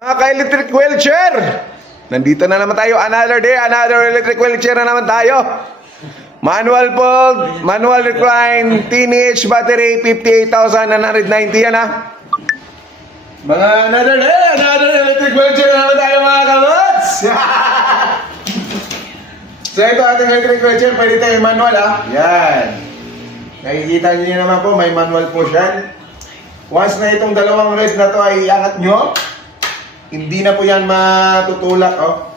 Mga ka-electric wheelchair, nandito na naman tayo. Another day, another electric wheelchair na naman tayo. Manual fold, manual recline, teenage battery, 58,990 yan ha. Mga another day, another electric wheelchair na naman tayo mga kamots. So ito ating electric wheelchair, pwede tayo manual ha. Yan. Nakikita nyo naman po, may manual po siya. Once na itong dalawang rails na to ay iangat nyo, hindi na po yan matutulak, oh.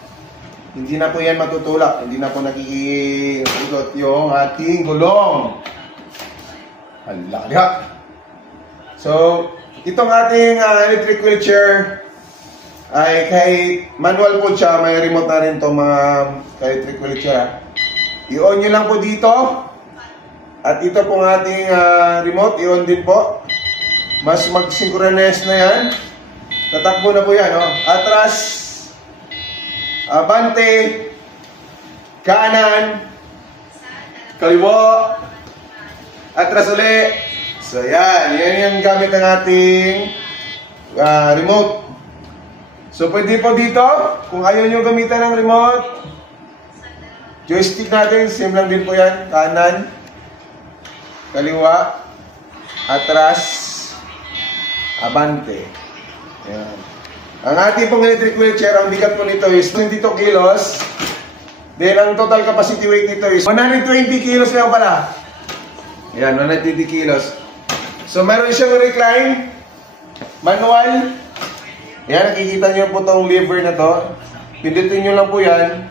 Hindi na po yan matutulak. Hindi na po nakikikot yung ating gulong. Alaga. So, itong ating electric wheelchair ay kahit manual po siya, may remote na rin itong mga electric wheelchair. I-on nyo lang po dito. At ito pong ating remote, i-on din po. Mas mag-synchronize na yan. Tatakbo na po yan, oh. Atras, abante, kanan, kaliwa, atras ulit. So yan, yan yung gamit ng ating remote. So pwede po dito, kung ayaw nyo gamitan ng remote, joystick natin, same lang din po yan. Kanan, kaliwa, atras, abante. Yan. Ang ating pong electric wheelchair, ang bigat po nito is 22 kilos. Then ang total capacity weight nito is 120 kilos lang pala. Yan, 120 kilos. So meron siyang recline, manual. Yan, nakikita nyo po itong lever na to. Pindutin nyo lang po yan.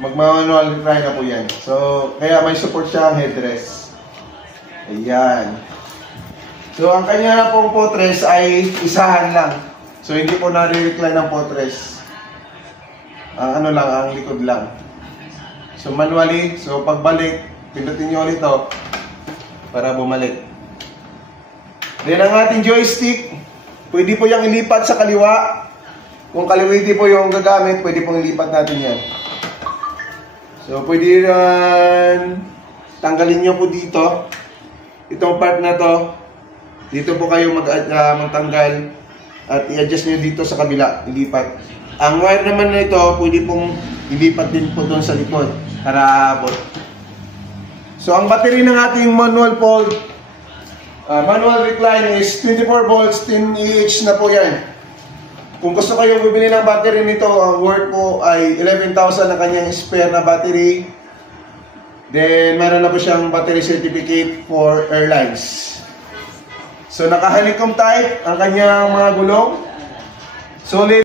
Magma-manual recline na po yan. So, kaya may support siya ang headrest. Ayan. So, ang kanya na pong footrest ay isahan lang. So, hindi po nare-recline ang footrest. Ang ano lang, ang likod lang. So, manually. So, pagbalik, pindutin nyo ulit ito para bumalik. Then, ang ating joystick, pwede po yung ilipat sa kaliwa. Kung kaliwiti po yung gagamit, pwede pong ilipat natin yan. So, pwede rin tanggalin nyo po dito. Itong part na to. Dito po kayo magtanggal at i-adjust nyo dito sa kabila, ilipat. Ang wire naman na ito, pwede pong ilipat din po doon sa likod para abot. So, ang battery ng ating manual fold, manual recline is 24 volts, 10 Ah na po yan. Kung gusto kayong bibili ng battery nito, ang worth po ay 11,000 na kanyang spare na battery. Then, meron na po siyang battery certificate for airlines. So, naka-honeycomb type ang kanyang mga gulong. Solid.